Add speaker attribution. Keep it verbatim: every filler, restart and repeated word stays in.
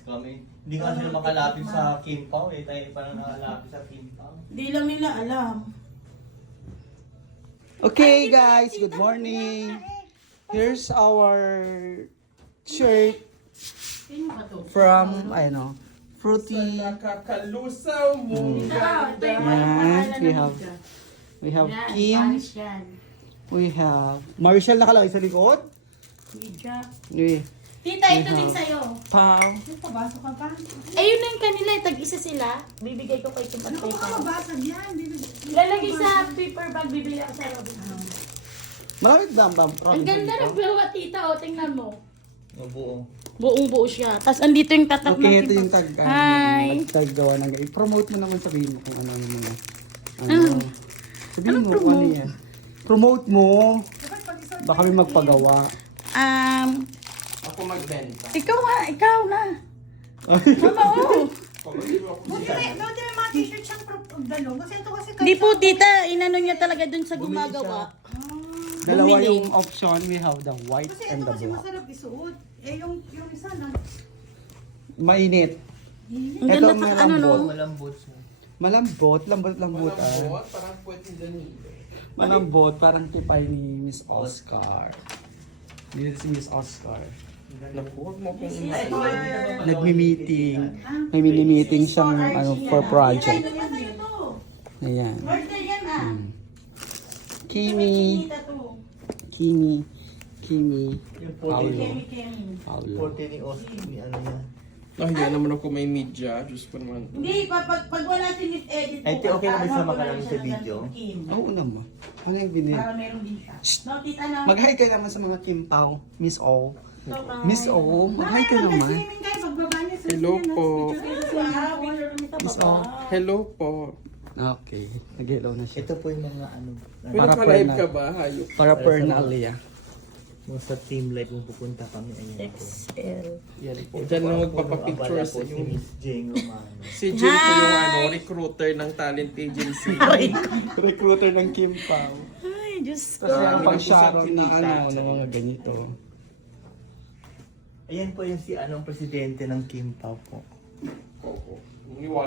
Speaker 1: kami. Hindi nga sila makalapit sa Kimpaw eh. Tayo parang nakalapit sa Kimpaw.
Speaker 2: Di lang nila alam.
Speaker 3: Okay guys, good morning. Here's our shirt
Speaker 2: Sino ba to?
Speaker 3: from, I know, Fruity.
Speaker 4: Nakakalusaw mo.
Speaker 3: Mm.
Speaker 2: Ah, ito yung
Speaker 3: Yan,
Speaker 2: pangalan
Speaker 3: we
Speaker 2: ng
Speaker 3: have,
Speaker 2: Buddha.
Speaker 3: we have
Speaker 2: Yan,
Speaker 3: Kim,
Speaker 2: Spanish yan.
Speaker 3: we have Marshall nakalagay sa likod.
Speaker 2: Media.
Speaker 3: We
Speaker 2: Tita, ito
Speaker 3: We
Speaker 2: din
Speaker 3: have-
Speaker 2: sa'yo.
Speaker 3: Pau.
Speaker 2: Pasok ka pa. Ayun na yung kanila, eh, tag-isa sila. Bibigay ko kay Kim at kay Pao.
Speaker 5: Basag yan.
Speaker 2: Lalagay sa paper bag, bibili ako sa Robin.
Speaker 3: Maraming dam dam.
Speaker 2: Ang ganda ng bawa, tita, o, tingnan mo.
Speaker 1: Mabuo.
Speaker 2: Buong buo siya. Tapos andito yung tatak
Speaker 3: Okay,
Speaker 2: ng
Speaker 3: ito
Speaker 2: Kim
Speaker 3: yung
Speaker 2: Pao.
Speaker 3: tag. ano,
Speaker 2: Hi!
Speaker 3: Tag gawa ng I-promote mo naman, sabihin mo kung ano ano mo. Ano?
Speaker 2: Ano?
Speaker 3: Sabihin
Speaker 2: Anong
Speaker 3: mo kung ano
Speaker 2: promote?
Speaker 3: yan. Promote mo. Baka may magpagawa.
Speaker 2: Um,
Speaker 4: Ako magbenta.
Speaker 2: ikaw nga, ikaw na. Mama, oh.
Speaker 5: Buti may, buti may mga t-shirt siyang dalo. Kasi ito kasi
Speaker 2: Hindi po, tita, inano niya talaga dun sa gumagawa.
Speaker 3: Dalawa
Speaker 2: Bumili.
Speaker 3: yung option. We have the white
Speaker 5: Kasi
Speaker 3: and
Speaker 5: ito
Speaker 3: the
Speaker 5: kasi
Speaker 3: black.
Speaker 5: masarap isuot. Eh yung, yung isa na.
Speaker 3: Mainit.
Speaker 2: Ang
Speaker 3: Ito
Speaker 2: ganda
Speaker 3: may
Speaker 2: sa ano, no?
Speaker 3: lambot.
Speaker 1: Malambot siya.
Speaker 3: Malambot, lambot-lambot ah.
Speaker 4: Malambot, parang pwede danilo.
Speaker 3: Malambot, parang tipay ni Miss Oscar. Dito si Miss Oscar.
Speaker 4: Naku, huwag mo kong
Speaker 3: Nagmi-meeting. May mini-meeting siyang ano, for project.
Speaker 2: Ito pa sa'yo to.
Speaker 3: Ayan.
Speaker 2: Order yan ah.
Speaker 3: Hmm.
Speaker 2: May
Speaker 3: Kimi,
Speaker 2: chinita to.
Speaker 3: Kimi, Kimi,
Speaker 1: Yung
Speaker 3: Paulo.
Speaker 1: forty,
Speaker 2: Kemi, Kemi.
Speaker 3: Paulo.
Speaker 1: forty ni Oscar, ni ano yan.
Speaker 4: Ah, yan naman ako may media. Diyos ko naman.
Speaker 2: Hindi, pag, pag, pag wala si Miss Edit
Speaker 1: Ay, ti- okay naman
Speaker 2: ano,
Speaker 1: sama ka
Speaker 2: wala
Speaker 1: namin
Speaker 2: siya
Speaker 1: sa
Speaker 2: ng
Speaker 1: video.
Speaker 2: Kim.
Speaker 3: Oo naman. Ano yung binili?
Speaker 2: Para meron din siya. No, tita na.
Speaker 3: Mag-hi ka naman sa mga Kim Pao, Miss O.
Speaker 2: So, bye.
Speaker 3: Miss O, mag-hi ka naman.
Speaker 5: Mag-swimming kayo. Pagbaba niya sa
Speaker 4: Hello po.
Speaker 2: Wow, picture kami sa
Speaker 3: Miss
Speaker 2: baba.
Speaker 3: O.
Speaker 4: Hello po.
Speaker 3: Okay, nag-hello na siya.
Speaker 1: Ito po yung mga ano,
Speaker 4: May
Speaker 3: Para
Speaker 4: naka-live
Speaker 3: per
Speaker 4: ka
Speaker 3: na-
Speaker 4: ba? Hayop.
Speaker 3: Para per na Alia.
Speaker 1: mga sa team live kung pupunta kami. Ayan po.
Speaker 2: X L.
Speaker 4: Yan po.
Speaker 1: Ito
Speaker 4: Diyan
Speaker 1: po
Speaker 4: lang
Speaker 1: ang
Speaker 4: magpapapicture
Speaker 1: abala
Speaker 4: sa
Speaker 1: po si
Speaker 4: yung...
Speaker 1: Miss Jane Romano.
Speaker 4: Si Jim po yung
Speaker 2: Hi!
Speaker 4: ano, recruiter ng talent agency.
Speaker 3: Recruiter ng Kim Pao.
Speaker 2: Ay, Diyos ko.
Speaker 3: Kasi ang
Speaker 4: Grabe,
Speaker 3: pag-sharon na
Speaker 4: nag-usap si
Speaker 3: ano,
Speaker 4: Tita.
Speaker 3: ng mga ganito.
Speaker 1: Ayan po yung si anong presidente ng Kimpaw po.
Speaker 4: Oo. Yung